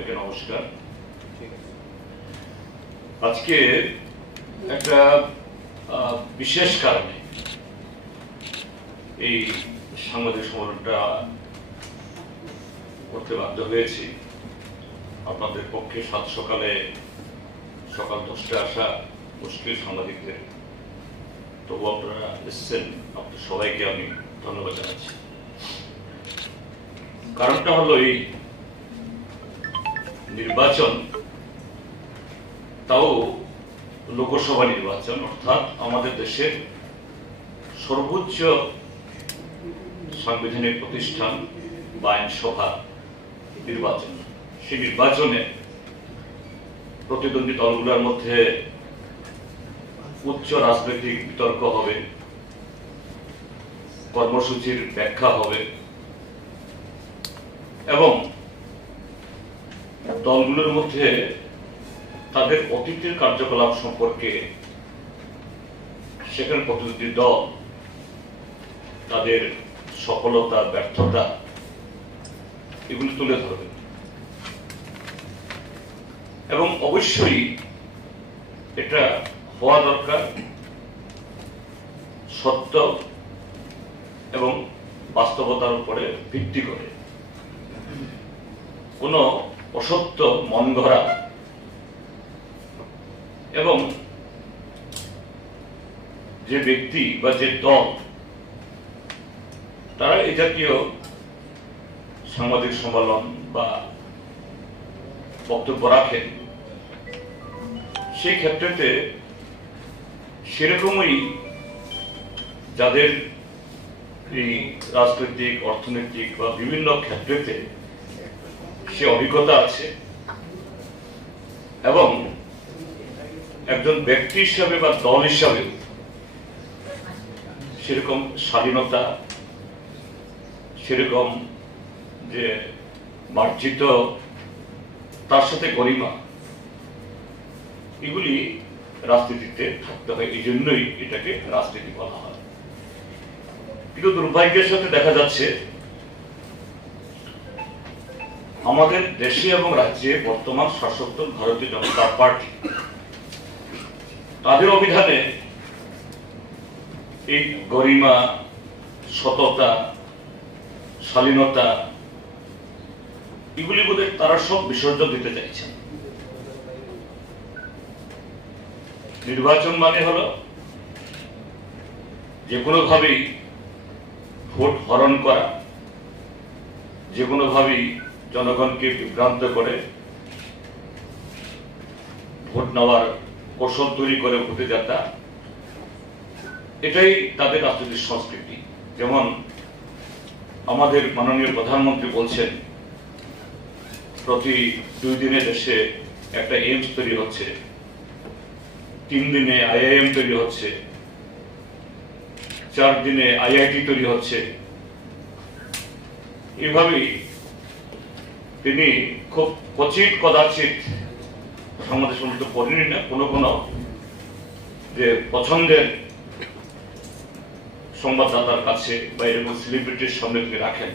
সবাইকে নমস্কার। আজকে একটা বিশেষ কারণে এই সাংবাদিক সম্মেলনটা করতে বাধ্য হয়েছি। আপনাদের পক্ষে সাত সকালে সকাল 10টায় আসা মুশকিল সাংবাদিকদের, তবু আপনারা এসেছেন, আপনাদের সবাইকে আমি ধন্যবাদ জানাচ্ছি। কারণটা হলো এই নির্বাচন, তাও লোকসভা নির্বাচন, অর্থাৎ আমাদের দেশের সর্বোচ্চ সাংবিধানিক প্রতিষ্ঠান বা আইনসভা নির্বাচন। সেই নির্বাচনে প্রতিদ্বন্দ্বী দলগুলোর মধ্যে উচ্চ রাজনৈতিক বিতর্ক হবে, কর্মসূচির ব্যাখ্যা হবে এবং দলগুলোর মধ্যে তাদের অতীতের কার্যকলাপ সম্পর্কে সেখানে প্রতিনিধি দল তাদের সফলতা ব্যর্থতা এগুলি তুলে ধরবে এবং অবশ্যই এটা হওয়া দরকার সত্য এবং বাস্তবতার উপরে ভিত্তি করে। কোন অসত্য, মন গড়া এবং যে ব্যক্তি বা যে দল তারা এই জাতীয় সাংবাদিক সম্মেলন বা বক্তব্য রাখেন, সেই ক্ষেত্রে সেরকমই যাদের এই রাজনৈতিক, অর্থনৈতিক বা বিভিন্ন ক্ষেত্রে সে অভিজ্ঞতা আছে এবং একজন ব্যক্তি হিসাবে বা দল হিসাবে সেরকম স্বাধীনতা, সেরকম যে মার্জিত, তার সাথে গরিমা, এগুলি রাজনীতিতে থাকতে হয়। এই জন্যই এটাকে রাজনীতি বলা হয়। কিন্তু দুর্ভাগ্যের সাথে দেখা যাচ্ছে আমাদের দেশে এবং রাজ্যে বর্তমান শাসক দল ভারতীয় জনতা পার্টি, তাদের অভিধানে এই গরিমা, সততা, শালীনতা এগুলি বোধহয় তারা সব বিসর্জন দিতে চাইছেন। নির্বাচন মানে হলো যে কোনোভাবেই ভোট হরণ করা, যে কোনোভাবেই জনগণকে বিভ্রান্ত করে ভোট নেওয়ার কৌশল তৈরি করে ভোটে যাতা, এটাই তাদের রাজনৈতিক সংস্কৃতি। যেমন আমাদের মাননীয় প্রধানমন্ত্রী বলছেন প্রতি 2 দিনে দেশে একটা এইমস তৈরি হচ্ছে, 3 দিনে IIM তৈরি হচ্ছে, 4 দিনে IIT তৈরি হচ্ছে। এইভাবেই তিনি খুব কচিত কদাচিৎ সমাজের সম্মত করেনি না, কোনো কোনো যে পছন্দের সংবাদদাতার কাছে বা এরকম সেলিব্রিটির সামনে তিনি রাখেন,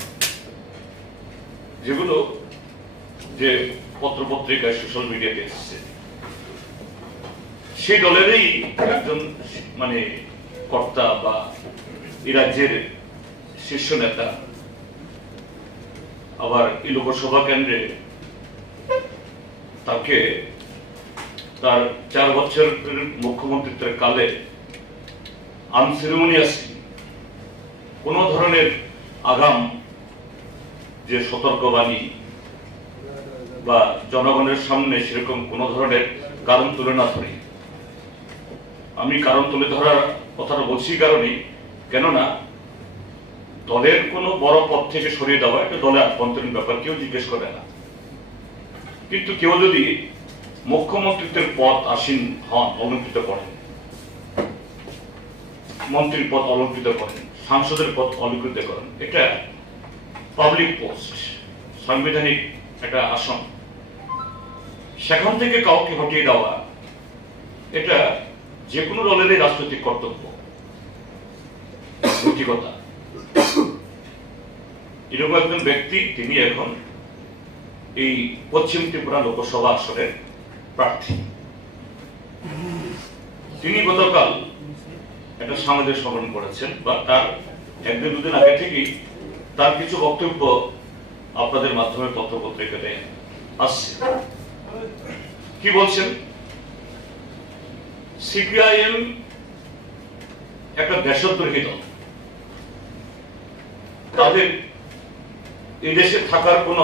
যেগুলো যে পত্রপত্রিকায়, সোশ্যাল মিডিয়াতে এসেছে। সেই দলেরই একজন মানে কর্তা বা এই রাজ্যের শীর্ষ নেতা আবার এই লোকসভা কেন্দ্রে তাকে তার 4 বছরের মুখ্যমন্ত্রীত্বের কালে আনসেরিমনিয়াসলি কোন ধরনের আগাম যে সতর্কবাণী বা জনগণের সামনে সেরকম কোন ধরনের কারণ তুলে না ধরে। আমি কারণ তুলে ধরার কথাটা বলছি কারণই, কেননা দলের কোনো বড় পদ থেকে সরিয়ে দেওয়া এটা দলের আভ্যন্তরীণ ব্যাপার, কেউ জিজ্ঞেস করে না। কিন্তু কেউ যদি মুখ্যমন্ত্রীত্বের পদ আসীন হন, অলঙ্কৃত করেন, মন্ত্রীর পদ অলঙ্কৃত করেন, সাংসদের পদ অলঙ্কৃত করেন, এটা পাবলিক পোস্ট, সাংবিধানিক একটা আসন, সেখান থেকে কাউকে হটিয়ে দেওয়া এটা যে কোনো দলেরই রাজনৈতিক কর্তব্য, নৈতিকতা। এরকম একজন ব্যক্তি তিনি এখন এই পশ্চিম ত্রিপুরা লোকসভা আসনের প্রার্থী। তিনি গতকাল একটা সাংবাদিক সম্মেলন করেছেন, বা তার একদিন দুদিন আগে থেকেই তার কিছু বক্তব্য আপনাদের মাধ্যমে পত্রপত্রিকাতে আসছে। কি বলছেন? সিপিআইএম একটা দেশদ্রোহী দল, তাদের এই দেশে থাকার কোন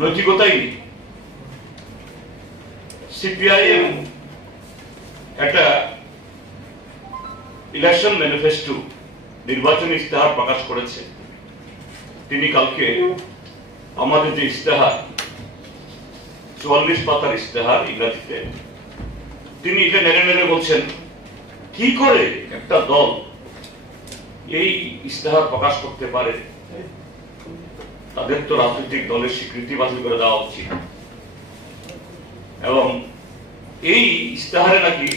নৈতিকতাই নেই। সিপিআইএম একটা ইলেকশন ম্যানিফেস্টো, নির্বাচনী ইস্তেহার প্রকাশ করেছে। তিনি কালকে আমাদের যে ইস্তেহার, 44 পাতার ইস্তেহার ইংরেজিতে, তিনি এটা নেড়ে নেড়ে বলছেন কি করে একটা দল এই ইস্তেহার প্রকাশ করতে পারে, তাদের তো রাজনৈতিক দলের স্বীকৃতি বাতিল করে দেওয়া উচিত। এবং এই ইস্তেহারে নাকি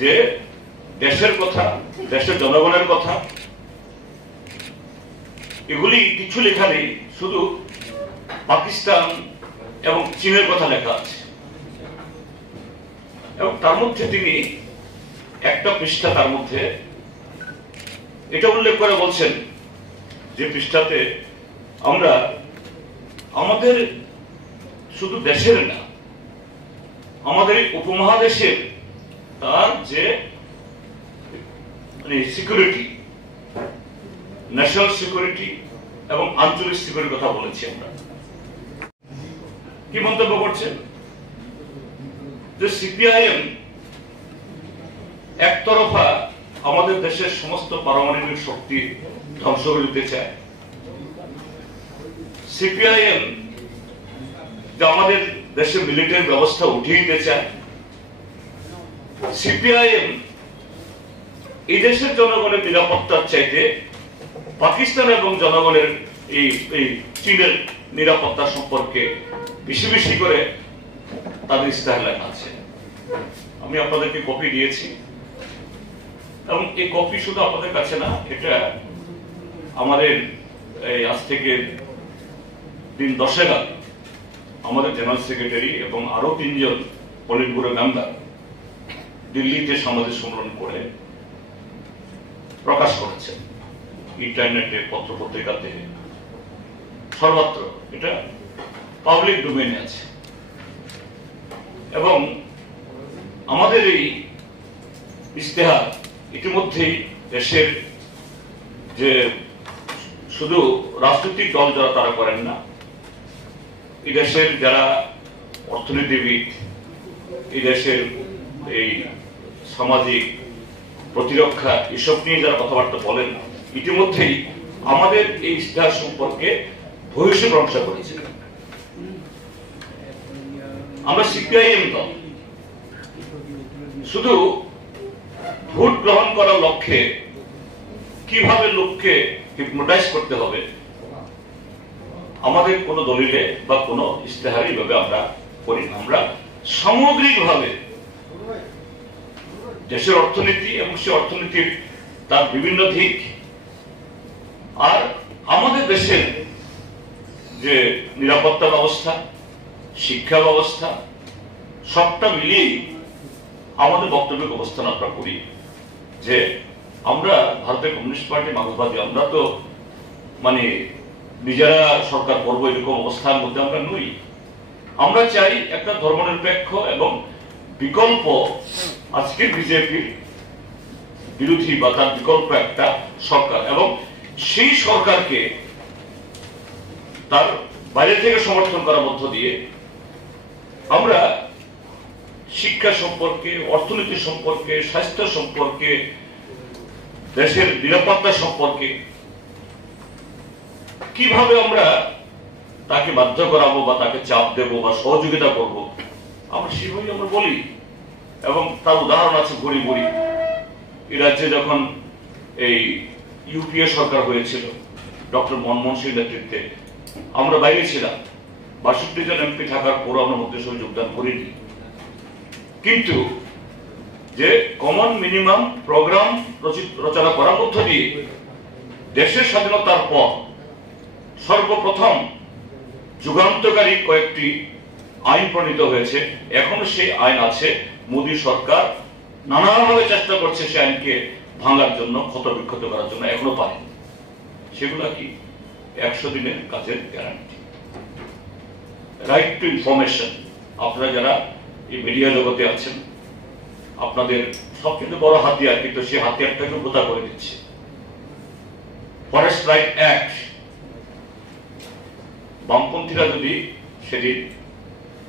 যে দেশের কথা, দেশের জনগণের কথা, এগুলি কিছু লেখা নেই, শুধু পাকিস্তান এবং চীনের কথা লেখা আছে। এবং তার মধ্যে তিনি একটা পৃষ্ঠা, তার মধ্যে এটা উল্লেখ করে বলছেন যে পৃষ্ঠাতে আমরা আমাদের শুধু দেশের না, আমাদের উপমহাদেশের তার যে সিকিউরিটি, ন্যাশনাল সিকিউরিটি এবং আঞ্চলিক সিকিউরিটির কথা বলেছি। আমরা কি মন্তব্য করছেন যে সিপিআইএম একতরফা আমাদের দেশের সমস্ত পারমাণবিক শক্তি ধ্বংস করে দিতে চায়। সিপিআইএম যে আমাদের দেশের মিলিটারি ব্যবস্থা উঠিয়ে দিতে চায়। সিপিআইএম এই দেশের জনগণের নিরাপত্তার চাইতে পাকিস্তান এবং জনগণের এই চীনের নিরাপত্তা সম্পর্কে বেশি বেশি করে তাদের ইস্তেহার লেখা আছে। আমি আপনাদেরকে কপি দিয়েছি, এবং এই কপি শুধু আপনাদের কাছে না, এটা আমাদের আজ থেকে দিন 10 আগে আমাদের জেনারেল সেক্রেটারি এবং আরো 3 জন পলিট ব্যুরো মেম্বার দিল্লিতে সাংবাদিক সম্মেলন করে প্রকাশ করেছেন, ইন্টারনেটে, পত্রপত্রিকাতে, সর্বত্র এটা পাবলিক ডোমেইনে আছে। এবং আমাদের এই ইস্তেহার ইতিমধ্যেই দেশের যে শুধু রাজনৈতিক দল যারা তারা করেন না, এই দেশের যারা অর্থনীতিবিদ, এই দেশের এই সামাজিক প্রতিরক্ষা, এসব নিয়ে যারা কথাবার্তা বলেন, ইতিমধ্যেই আমাদের এই ইস্তেহার সম্পর্কে ভূয়সী প্রশংসা করেছে। আমরা সিপিআইএম দল শুধু ভোট গ্রহণ করার লক্ষ্যে কিভাবে লোককে হিপনোটাইজ করতে হবে, আমাদের কোন দলিলে বা কোন ইস্তেহারে এইভাবে আমরা করি না। আমরা সামগ্রিকভাবে দেশের অর্থনীতি এবং সে অর্থনীতির তার বিভিন্ন দিক, আর আমাদের দেশের যে নিরাপত্তা ব্যবস্থা, শিক্ষা ব্যবস্থা, সবটা মিলিয়েই আমাদের বক্তব্যের অবস্থান আমরা করি যে আমরা ভারতের কমিউনিস্ট পার্টি, মার্ক্সবাদী, আমরা তো মানে নিজেরা সরকার করবো এরকম অবস্থার মধ্যে আমরা নই। আমরা চাই একটা ধর্মনিরপেক্ষ এবং বিকল্প, আজকের বিজেপির বিরোধী বা তার বিকল্প একটা সরকার, এবং সেই সরকারকে তার বাইরে থেকে সমর্থন করার মধ্য দিয়ে আমরা শিক্ষা সম্পর্কে, অর্থনীতি সম্পর্কে, স্বাস্থ্য সম্পর্কে, দেশের নিরাপত্তা সম্পর্কে কিভাবে আমরা তাকে বাধ্য করাবো বা তাকে চাপ দেব বা সহযোগিতা করব, আমরা সেভাবে আমরা বলি। এবং তার উদাহরণ আছে গড়ি গড়ি। এই রাজ্যে যখন এই ইউপিএ সরকার হয়েছিল ডক্টর মনমোহন সিং নেতৃত্বে, আমরা বাইরে ছিলাম, 62 জন এমপি থাকার পর আমরা মন্ত্রিসভায় যোগদান করিনি। কিন্তু যে কমন মিনিমাম প্রোগ্রাম রচনা করার মধ্য দিয়ে দেশের স্বাধীনতার পর সর্বপ্রথম যুগান্তকারী কয়েকটি আইন প্রণীত হয়েছে, এখনো সেই আইন আছে। মোদী সরকার নানাভাবে চেষ্টা করছে সে আইনকে ভাঙার জন্য, ক্ষত বিক্ষত করার জন্য, এখনো পারেনি। সেগুলা কি? 100 দিনের কাজের গ্যারান্টি, রাইট টু ইনফরমেশন। আপনারা যারা এই মিডিয়া জগতে আছেন, আপনাদের সবচেয়ে বড় হাতিয়ার, কিন্তু সেই হাতিয়ারটাকে বোঝা করে দিচ্ছে ফরেস্ট রাইট অ্যাক্ট। বামপন্থীরা যদি সেটি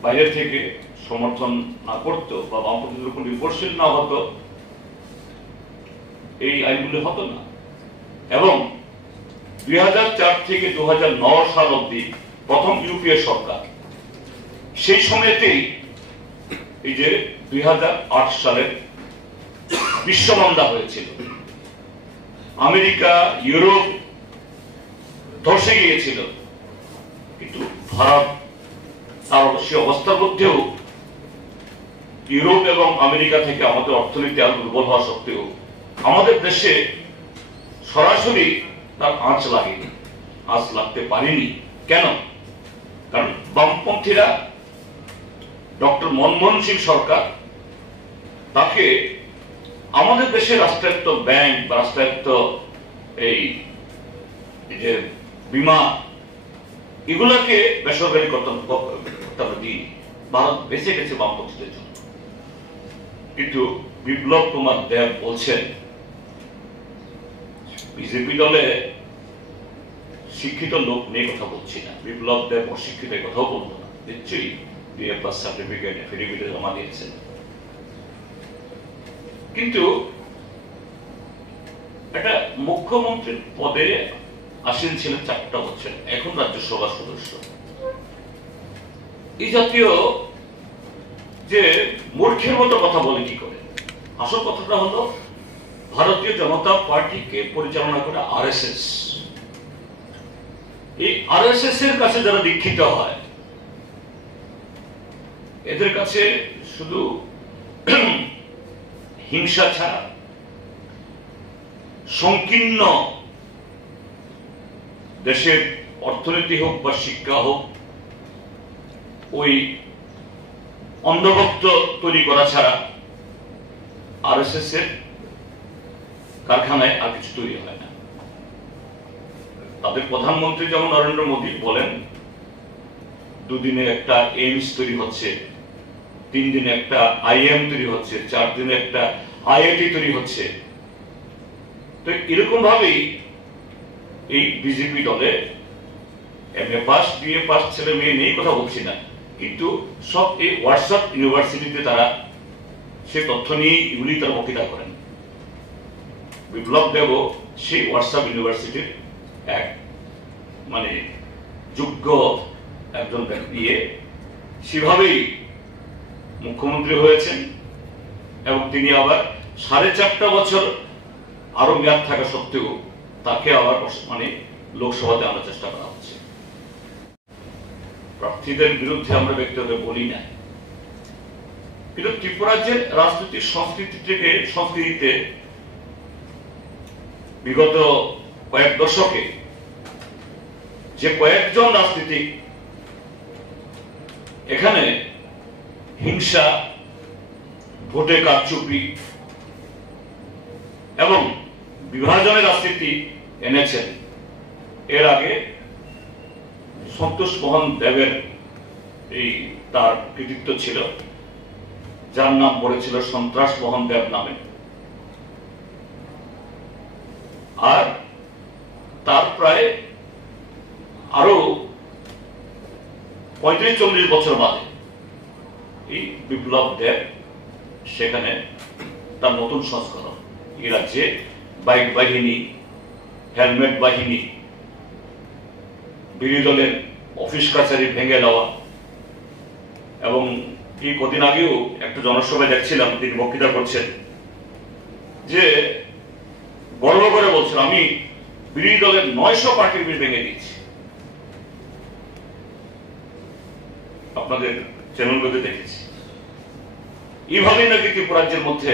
বাইরে থেকে সমর্থন না করত বা বামপন্থীদের উপর নির্ভরশীল না হতো, এই আইনগুলি হতো না। এবং 2004 থেকে 2009 সাল অব্দি প্রথম ইউপিএ সরকার, সেই সময়তেই এই যে 2008 সালের বিশ্বমন্দা হয়েছিল, আমেরিকা ইউরোপ ধসে গিয়েছিল, কিন্তু ভারত তার সে অবস্থার মধ্যেও ইউরোপ এবং আমেরিকা থেকে আমাদের অর্থনীতি আরো দুর্বল হওয়া সত্ত্বেও আমাদের দেশে সরাসরি তার আঁচ লাগেনি, আঁচ লাগতে পারেনি। কেন? কারণ বামপন্থীরা, ডক্টর মনমোহন সিং সরকার, তাকে আমাদের দেশের রাষ্ট্রায়ত্ত ব্যাংক বা রাষ্ট্রায়ত্ত এই যে বিমা, এগুলাকে বেসরকারি করতে দিই। ভারত বেঁচে গেছে বামপন্থীদের জন্য। কিন্তু বিপ্লব কুমার দেব বলছেন, বিজেপি দলে শিক্ষিত লোক নিয়ে কথা বলছি না, বিপ্লব দেব অশিক্ষিত কথাও বলবো না, নিশ্চয়ই বিএ পাস সার্টিফিকেট এফিডেভিটে জমা দিয়েছেন। কিন্তু একটা মুখ্যমন্ত্রীর পদে আসীন ছিলেন 4টা বছর, এখন রাজ্যসভার সদস্য। এই জাতীয় যে মূর্খের মতো কথা বলে কি করে? আসল কথাটা হলো, ভারতীয় জনতা পার্টিকে পরিচালনা করে আরএসএস। এই আরএসএস এর কাছে যারা দীক্ষিত হয়, এদের কাছে শুধু হিংসা ছাড়া সংকীর্ণ দেশের অর্থনীতি হোক বা শিক্ষা হোক, ওই অন্ধভক্ত তৈরি করা ছাড়া আরএসএস এর কারখানায় আর কিছু তৈরি হয় না। তাদের প্রধানমন্ত্রী যেমন নরেন্দ্র মোদী বলেন, 2 দিনে একটা এইমস তৈরি হচ্ছে, 3 দিনে একটা আইএম তৈরি হচ্ছে, 4 দিনে একটা আইআইটি তৈরি হচ্ছে। তো এরকম ভাবেই এই বিজেপি দলে এমএ পাস, বিএ পাস ছেলে মেয়ে নেই, কথা বলছি না, কিন্তু সব এই হোয়াটসঅ্যাপ ইউনিভার্সিটিতে তারা সে তথ্য নিয়ে এগুলি তারা বক্তৃতা করেন। বিপ্লব দেব সেই হোয়াটসঅ্যাপ ইউনিভার্সিটির এক মানে যোগ্য একজন ব্যক্তি, সেভাবেই মুখ্যমন্ত্রী হয়েছেন। এবং তিনি আবার 4.5 বছর আরো মেয়াদ থাকা সত্ত্বেও তাকে আবার মানে লোকসভাতে আনার চেষ্টা করা হচ্ছে। প্রার্থীদের বিরুদ্ধে আমরা ব্যক্তিগত বলি না, কিন্তু ত্রিপুরাজ্যের রাজনৈতিক সংস্কৃতিতে বিগত কয়েক দশকে যে কয়েকজন রাজনীতিক এখানে হিংসা, ভোটে কারচুপি এবং বিভাজনের রাজনীতি এনেছেন। এর আগে সন্তোষ মোহন দেবের এই তার কৃতিত্ব ছিল, যার নাম পড়েছিল সন্ত্রাস মোহন দেব নামে। আর তার প্রায় আরো 35-40 বছর বাদে এই বিপ্লব দেব সেখানে তার নতুন সংস্করণ, এই রাজ্যে বাইক বাহিনী, হেলমেট বাহিনী, বিরোধী দলের অফিস কাছারি ভেঙে দেওয়া, এবং এই কদিন আগেও একটা জনসভায় দেখছিলাম তিনি বক্তৃতা করছেন, যে গর্ব করে বলছেন, আমি বিরোধী দলের 900 পার্টির বিল ভেঙে দিয়েছি। আপনাদের চ্যানেলগুলোতে দেখেছি। এইভাবেই নাকি ত্রিপুরাজ্যের মধ্যে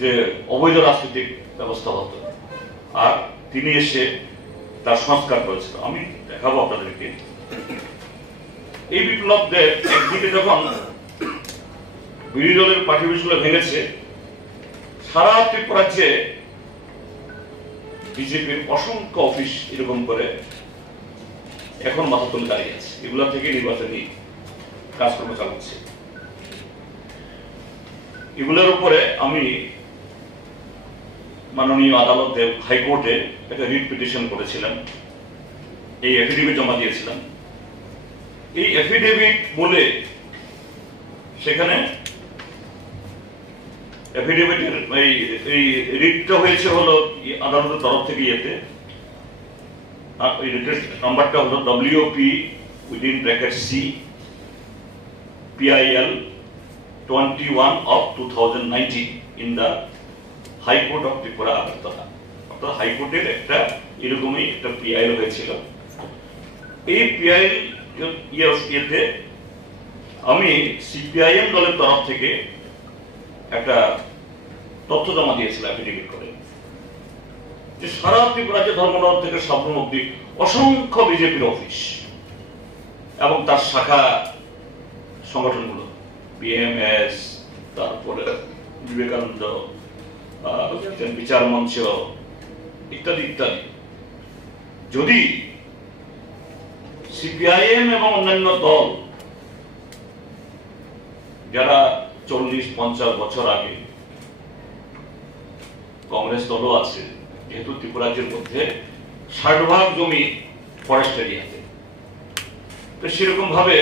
যে অবৈধ রাজনৈতিক ব্যবস্থা হতো, আর তিনি এসে তার সংস্কার করেছিল। আমি দেখাবো আপনাদেরকে। এই বিপ্লবদের একদিকে যখন বিরোধী দলের পার্টি অফিসগুলো ভেঙেছে, সারা ত্রিপুরাজ্যে বিজেপির অসংখ্য অফিস এরকম করে এখন মাথা তুলে দাঁড়িয়ে আছে। এগুলা থেকে নির্বাচনী কাজকর্ম চালাচ্ছে। এগুলোর উপরে আমি মাননীয় আদালতে, হাইকোর্টে একটা রিট পিটিশন করেছিলাম, এই এফিডেভিট জমা দিয়েছিলাম। এই এফিডেভিট বলে সেখানে এফিডেভিটের এই রিটটা হয়েছে হলো আদালতের তরফ থেকে ইয়েতে, নাম্বারটা হলো WP within bracket C PIL 21 of 2019 in the High Court of Tripura Agartala। অর্থাৎ হাইকোর্টের একটা এরকমই একটা PIL হয়েছিল। এই PIL ইয়েতে আমি CPIM দলের তরফ থেকে একটা তথ্য জমা দিয়েছিলাম এফিডেভিট করে, যে সারা ত্রিপুরাজ্যে ধর্মনগর থেকে সাবরুম অব্দি অসংখ্য বিজেপির অফিস এবং তার শাখা সংগঠনগুলো, BMS, তারপরে বিবেকানন্দ বিচার মঞ্চ ইত্যাদি ইত্যাদি, যদি CPIM এবং অন্যান্য দল যারা 40-50 বছর আগে, কংগ্রেস দলও আছে, যেহেতু ত্রিপুরাজ্যের মধ্যে 60% জমি ফরেস্ট এরিয়াতে, তো সেরকম ভাবে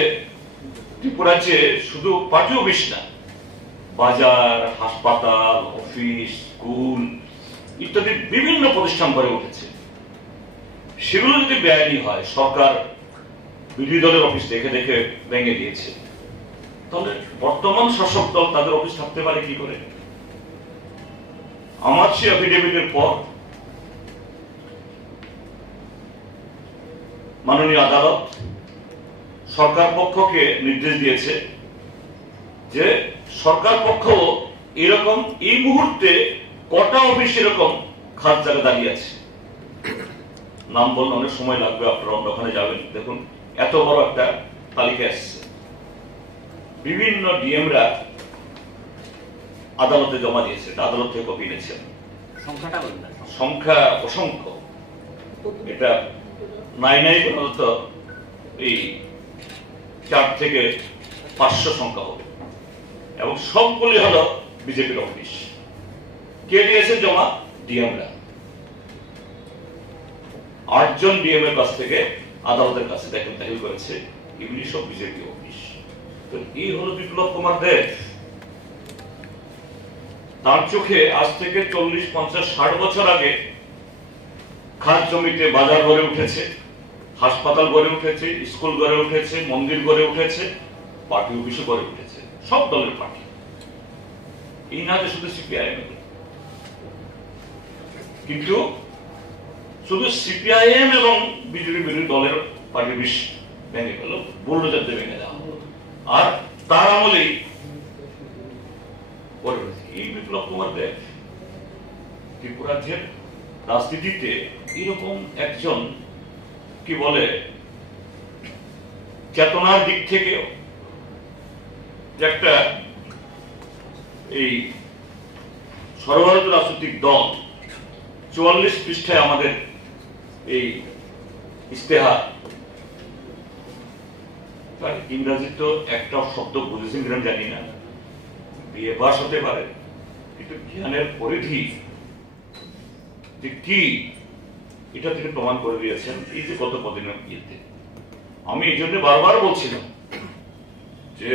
ত্রিপুরাজ্যে শুধু পার্টি অফিস না, বাজার, হাসপাতাল, অফিস, স্কুল ইত্যাদি বিভিন্ন প্রতিষ্ঠান গড়ে উঠেছে। সেগুলো যদি বেআইনি হয়, সরকার বিরোধী দলের অফিস দেখে দেখে ভেঙে দিয়েছে, তাহলে বর্তমান শাসক দল তাদের অফিস থাকতে পারে কি করে? আমার সে এফিডেভিটের পর মাননীয় আদালত সরকার পক্ষকে নির্দেশ দিয়েছে যে সরকার পক্ষ এরকম এই মুহূর্তে কটা অফিস এরকম খাস জায়গা দাঁড়িয়ে আছে। নাম বললে অনেক সময় লাগবে, আপনারা ওখানে যাবেন, দেখুন এত বড় একটা তালিকা আসছে। বিভিন্ন ডিএমরা আদালতে জমা দিয়েছে, আদালত থেকে কপি নিয়েছেন। সংখ্যা অসংখ্য, এটা নাই পর্যন্ত এই 4 থেকে 500 সংখ্যা হবে, এবং সবগুলি হলো বিজেপির অফিস। কে দিয়েছে জমা? ডিএমরা। 8 জন ডিএম এর কাছ থেকে আদালতের কাছে দাখিল করেছে, এগুলি সব বিজেপি অফিস। তো এই হলো বিপ্লব কুমার দেব। তার চোখে আজ থেকে 40, 50, 60 বছর আগে খাস জমিতে বাজার গড়ে উঠেছে, হাসপাতাল গড়ে উঠেছে, স্কুল গড়ে উঠেছে, মন্দির গড়ে উঠেছে, পার্টি অফিসও গড়ে উঠেছে, সব দলের পার্টি। এই না যে শুধু CPIM, কিন্তু শুধু CPIM এবং বিজেপি বিরোধী দলের পার্টি অফিস ভেঙে গেল, বুলডোজার দিয়ে ভেঙে দেওয়া হলো। আর তার আমলেই এই বিপ্লব কুমার দেব ত্রিপুরাজ্যের রাজনীতিতে এরকম একজন, কি বলে, চেতনার দিক থেকে একটা এই সর্বভারত রাজনৈতিক দল 44 পৃষ্ঠায় আমাদের এই ইস্তেহার, ইংরাজি তো একটা শব্দ বুঝেছেন কিনা জানি না, বিয়ে পাস হতে পারে, কিন্তু জ্ঞানের পরিধি যে কি এটা তিনি প্রমাণ করে দিয়েছেন এই যে গত কদিনের ইয়েতে। আমি এই জন্য বারবার বলছিলাম যে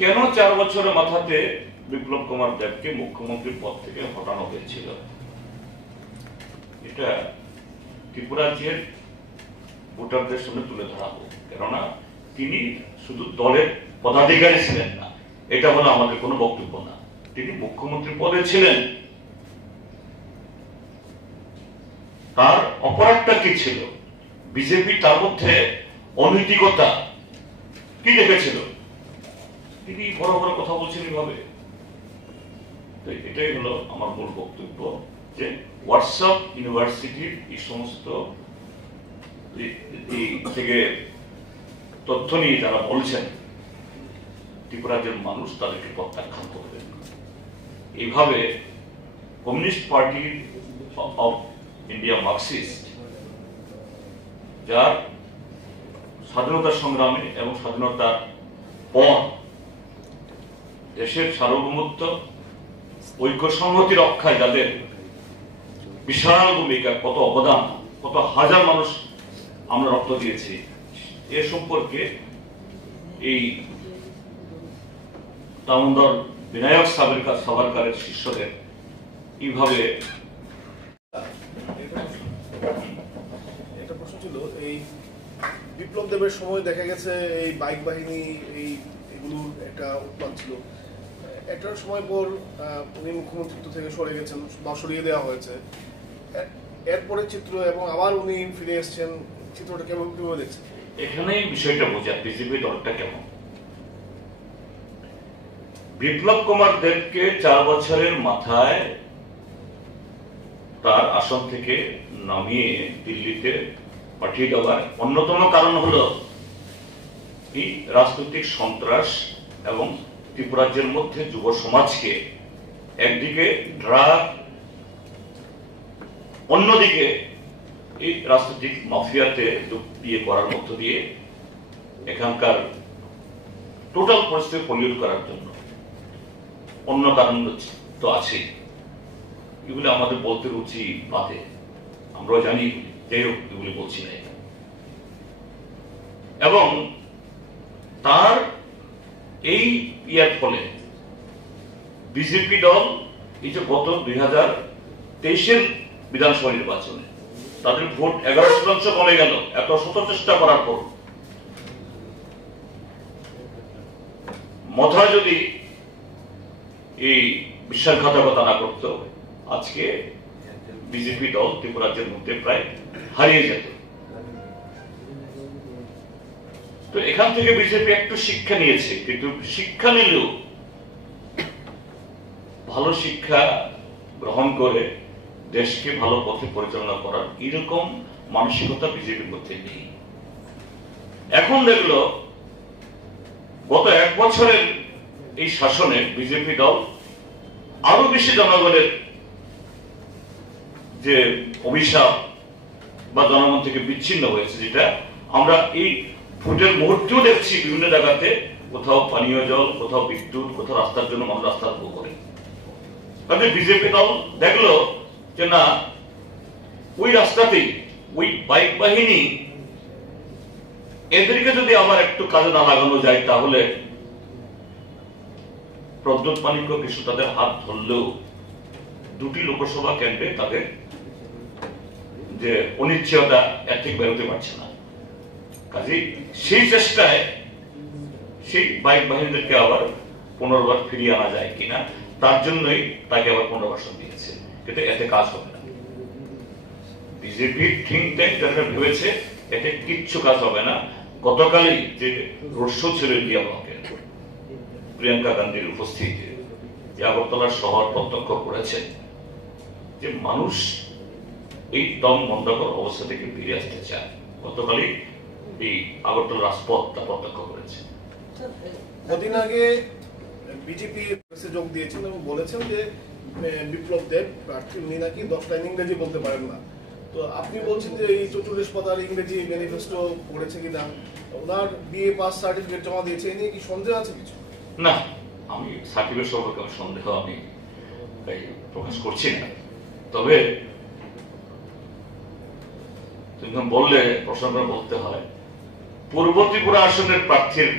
কেন 4 বছরের মাথাতে বিপ্লব কুমার দেবকে মুখ্যমন্ত্রীর পদ থেকে হটানো হয়েছিল। এটা ত্রিপুরাজ্যের ভোটারদের সামনে তুলে ধরা হোক, কেননা তিনি শুধু দলের পদাধিকারী ছিলেন না, এটা হলো আমাদের কোনো বক্তব্য না, তিনি মুখ্যমন্ত্রী পদে ছিলেন। তার অপরাধটা কি ছিল? বিজেপি তার মধ্যে অনৈতিকতা কি দেখেছিল? তিনি বড় বড় কথা বলছেন এইভাবে। তো এটাই হলো আমার মূল বক্তব্য, যে হোয়াটসঅ্যাপ ইউনিভার্সিটির এই সমস্ত থেকে তথ্য নিয়ে যারা বলছেন ত্রিপুরার মানুষ তাদেরকে প্রত্যাখ্যান করবেন। এইভাবে communist party of India Marxist, যার স্বাধীনতা সংগ্রামে এবং স্বাধীনতার পর দেশের সার্বভৌমত্ব ঐক্য সংহতি রক্ষায় যাদের বিশাল ভূমিকা, কত অবদান, কত হাজার মানুষ আমরা রক্ত দিয়েছি, এ সম্পর্কে এই দামোদর বিনায়ক সাভারকারের শিষ্যদের কিভাবে একটা প্রশ্ন ছিল, এই বিপ্লব দেবের সময় দেখা গেছে এই বাইক বাহিনী এগুলোর একটা উৎপাদ ছিল। একটা সময় পর উনি মুখ্যমন্ত্রিত্ব থেকে সরে গেছেন বা সরিয়ে দেওয়া হয়েছে, এরপরে চিত্র এবং আবার উনি ফিরে এসেছেন, চিত্রটা কেমন কিভাবে দেখছেন? এখানেই বিষয়টা বোঝা বিজেপি দলটা কেমন। বিপ্লব কুমার দেবকে 4 বছরের মাথায় তার আসন থেকে নামিয়ে দিল্লিতে পাঠিয়ে দেওয়ার অন্যতম কারণ হলো এই রাজনৈতিক সন্ত্রাস এবং ত্রিপুরাজ্যের মধ্যে যুব সমাজকে একদিকে ড্রাগ, অন্যদিকে এই রাজনৈতিক মাফিয়াতে বিয়ে করার মধ্য দিয়ে এখানকার টোটাল পরিস্থিতি পলিউট করার জন্য। অন্য কারণ তো আছে, এগুলি আমাদের বলতে রুচি বাদে, আমরা জানি, যাই হোক এগুলি বলছি না। এবং তার এই ইয়ার ফলে বিজেপি দল এই যে গত 2023-এর বিধানসভা নির্বাচনে তাদের ভোট 11% কমে গেল, এত শত চেষ্টা করার পর। মথা যদি এই বিশ্বাসঘাতকতা না করতো, আজকে বিজেপি দল ত্রিপুরাজ্যের মধ্যে প্রায় হারিয়ে যেত। তো এখান থেকে বিজেপি একটু শিক্ষা নিয়েছে, কিন্তু শিক্ষা নিলেও ভালো শিক্ষা গ্রহণ করে দেশকে ভালো পথে পরিচালনা করার এরকম মানসিকতা বিজেপির মধ্যে নেই। এখন দেখলো গত 1 বছরের এই শাসনে বিজেপি দল আরো বেশি জনগণের যে অভিশাপ বা জনগণ থেকে বিচ্ছিন্ন হয়েছে, যেটা আমরা এই ভোটের মুহূর্তেও দেখছি বিভিন্ন জায়গাতে, কোথাও পানীয় জল, কোথাও বিদ্যুৎ, কোথাও রাস্তার জন্য মানুষ রাস্তা করে। তাহলে বিজেপি দল দেখলো যে না, ওই রাস্তাতেই ওই বাইক বাহিনী, এদেরকে যদি আমার একটু কাজে না লাগানো যায়, তাহলে প্রদ্যোৎ মানিক্য কিছু তাদের হাত ধরলেও 2টি লোকসভা কেন্দ্রে তাদের যে অনিশ্চয়তা এর থেকে বেরোতে পারছে না। কাজে সেই চেষ্টায় সেই বাইক বাহিনীদেরকে আবার পুনর্বার ফিরিয়ে আনা যায় কিনা, তার জন্যই তাকে আবার পুনর্বাসন দিয়েছে, কিন্তু এতে কাজ হবে না। বিজেপির থিঙ্ক ট্যাঙ্ক যারা ভেবেছে এতে কিচ্ছু কাজ হবে না। গতকালই যে রোড শো ছিল ইন্ডিয়া ব্লকের, প্রিয়াঙ্কা গান্ধীর উপস্থিতিতে যে আগরতলার শহর প্রত্যক্ষ করেছে যে মানুষ এই দম বন্ধকর অবস্থা থেকে ফিরে আসতে চায়। গতকালই এই আগরতলা রাজপথ তা প্রত্যক্ষ করেছে। কদিন আগে বিজেপি যোগ দিয়েছেন এবং বলেছেন যে বিপ্লব দেব প্রার্থী, উনি নাকি 10টা ইংরেজি বলতে পারেন না। তো আপনি বলছেন যে এই 44 পাতার ইংরেজি ম্যানিফেস্টো পড়েছে কিনা, ওনার বিএ পাস সার্টিফিকেট জমা দিয়েছে, এই নিয়ে কি সন্দেহ আছে কিছু? না, আমি সার্টিফিকেট সম্পর্কে সন্দেহ আমি প্রকাশ করছি না। তবে তুমি বললে প্রশ্ন করে বলতে হয়, পূর্ব ত্রিপুরা আসনের প্রার্থীর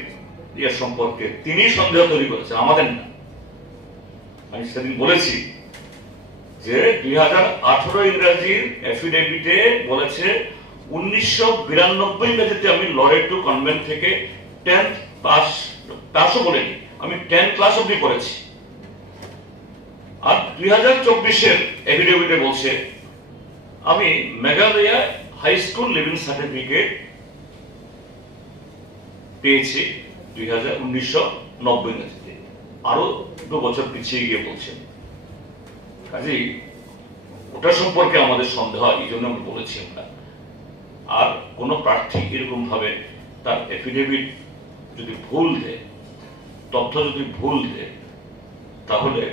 ইয়ে সম্পর্কে তিনি সন্দেহ তৈরি করেছেন, আমাদের না। আমি সেদিন বলেছি যে 2018 ইংরাজির এফিডেভিটে বলেছে 1992 ইংরেজিতে আমি লরেট টু কনভেন্ট থেকে 10th পাসও বলিনি, আমি 10 ক্লাস অব্দি পড়েছি। আর 2024-এর এফিডেভিটে বলছে আমি Meghalaya high school leaving certificate পেয়েছি 1990 ইংরেজিতে, আরো 2 বছর পিছিয়ে গিয়ে বলছেন। কাজেই ওটা সম্পর্কে আমাদের সন্দেহ, এই জন্য আমি বলেছি আমরা আর কোন প্রার্থী এরকম ভাবে তার এফিডেভিট যদি ভুল দেয়, তথ্য যদি ভুল দেয়, তাহলে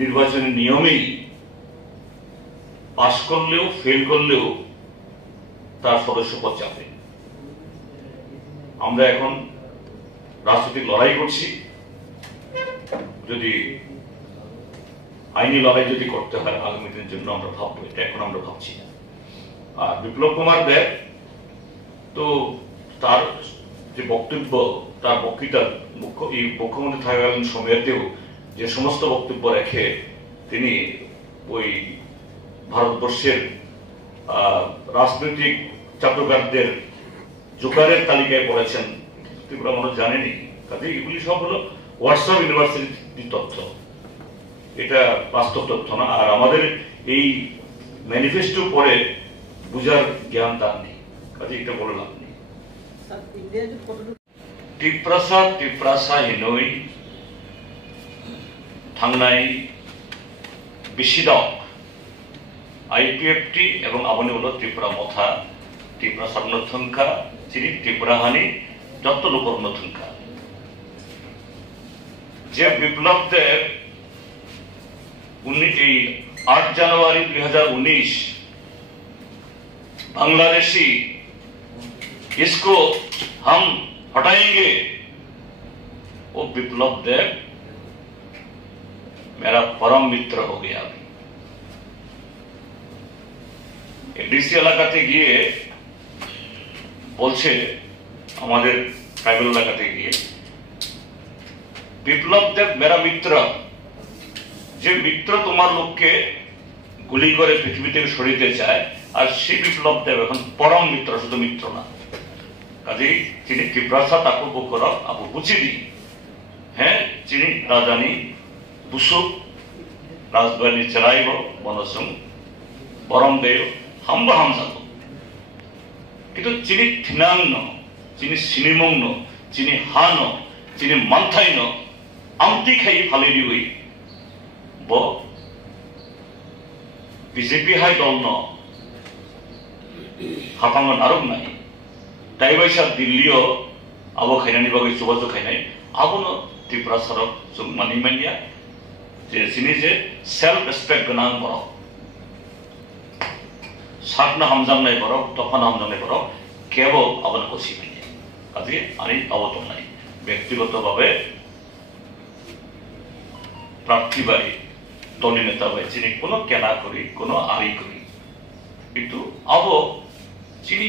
নির্বাচনের নিয়মেই পাশ করলেও ফেল করলেও তার সদস্যপদ যাবে। আমরা এখন রাজনৈতিক লড়াই করছি, যদি আইনি লড়াই যদি করতে হয় আগামী দিনের জন্য আমরা ভাববো, এটা এখন আমরা ভাবছি না। আর বিপ্লব কুমার দেব তো তার যে বক্তব্য, তার বক্তৃতার এই মুখ্যমন্ত্রী থাকাকালীন সময়েতেও যে সমস্ত বক্তব্য রেখে তিনি ওই ভারতবর্ষের রাজনৈতিক চাটুকারদের জোকারের তালিকায় পড়েছেন, ত্রিপুরা মানুষ জানেনি। কাজে এগুলি সব হলো হোয়াটসঅ্যাপ ইউনিভার্সিটির তথ্য, এটা বাস্তব তথ্য না। আর আমাদের এই ম্যানিফেস্টো পড়ে বুঝার জ্ঞান তার নেই, কাজে এটা বলে লাভ নেই। টিপ্রাসা হিনই থাংনাই বিশিদক IPFT এবং আবনি হল ত্রিপুরা মথা ত্রিপুরা স্বর্ণথঙ্কা চিনি ত্রিপুরা হানি যত লোকর্ণথঙ্কা। যে বিপ্লব দেব 8 জানুয়ারি 2019 बांग्लादेशी इसको हम हटाएंगे, वो विप्लव देव मेरा परम मित्र हो गया। ডিসি এলাকাতে গিয়ে বলছে, আমাদের ট্রাইবাল এলাকাতে গিয়ে, বিপ্লব দেব মেরা মিত্র, যে মিত্র তোমার লোককে গুলি করে পৃথিবী থেকে সরিতে চায়, আর সেই বিপ্লব দেব এখন পরম মিত্র, শুধু মিত্র না। কাজেই তিনি ত্রিপ্রাসা তাকু বকর আবু বুঝিদি, হ্যাঁ চিনি রাজধানী বুসুক রাজধানী চেরাইব বনসং পরম দেব হাম্বা হামজাব। কিন্তু চিনি থিনাংন, চিনি সিনিমংন, চিনি হান, চিনি মান্থাইন আমতি খাই ফালেরি হই ব বিজেপি হাই দল ন হাফাঙ্গ নারক নাই তাই বাইসা দিল্লিও আবো খাইনানি বাগै যোগাযোগ খাইনাय আবনো ত্রিপুরা সরক जों मानि मानिया যে যিনি যে সেলফ রেসপেক্ট গোনাं बर' সাকনা হামজাংনাय बर' তফানা হামজাংনাय बर' কেবল আবনকো সিমানি। কাজে আনি আবত নাই ব্যক্তিগতভাবে প্রার্থী বাড়ি দলীয় নেতা বাই যিনি কোনো কেনা করি কোনো আড়ি করি, কিন্তু আব যিনি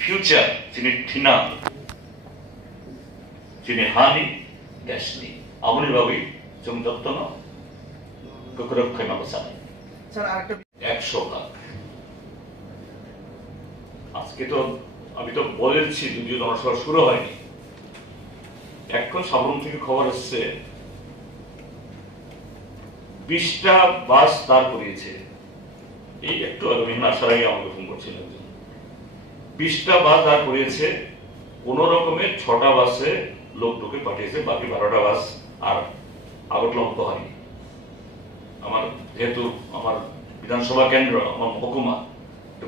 ফিউচার, যিনি ঠিনা, যিনি হানি দেশনি আমনি ভাবি जों যত্ন গোকরক খাইমাবো চাই। স্যার আরেকটা 100 লাখ আজকে তো আমি তো বলেছি, যদিও জনসভা শুরু হয়নি, এখন সাবরুম থেকে খবর এসছে 20টা বাস দাঁড় করিয়েছে। এই একটু আগে আসার আগে আমাকে ফোন করছিলেন, 20টা বাস দাঁড় করিয়েছে, কোন রকমে 6টা বাসে লোক ঢুকে পাঠিয়েছে, বাকি 12টা বাস আর আগটলম্ব হয়নি। আমার যেহেতু আমার বিধানসভা কেন্দ্র, আমার মহকুমা,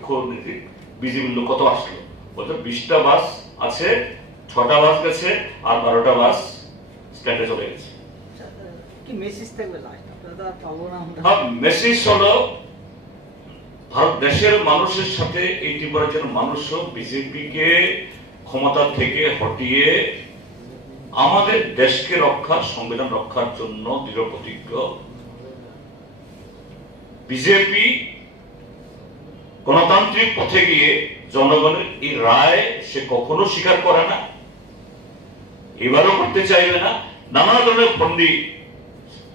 খোঁজ নীতি বিজেপির লোক কত আসলো, বলতে 20টা বাস আছে, 6টা বাস গেছে আর 12টা বাস স্ট্যান্ডে চলে গেছে। মেসেজ হলো ভারত দেশের মানুষের সাথে এই ত্রিপুরার মানুষও বিজেপিকে ক্ষমতা থেকে হটিয়ে আমাদের দেশকে রক্ষার, সংবিধান রক্ষার জন্য দৃঢ় প্রতিজ্ঞ। বিজেপি গণতান্ত্রিক পথে গিয়ে জনগণের এই রায় সে কখনো স্বীকার করে না, এবারও করতে চাইবে না, নানা ধরনের ফন্ডি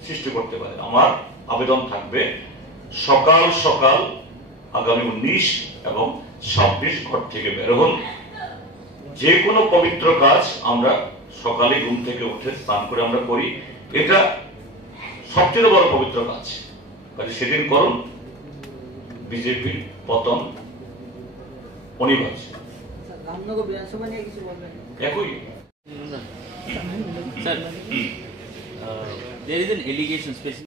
সৃষ্টি করতে পারে। আমার আবেদন থাকবে, সকাল সকাল আগামী 19 এবং 26 ঘর থেকে বের হন। যে কোনো পবিত্র কাজ আমরা সকালে ঘুম থেকে উঠে স্নান করে আমরা করি, এটা সবচেয়ে বড় পবিত্র কাজ। কাজে সেদিন করুন, বিজেপির পতন অনিবার্য। একই Sir, there is an allegation,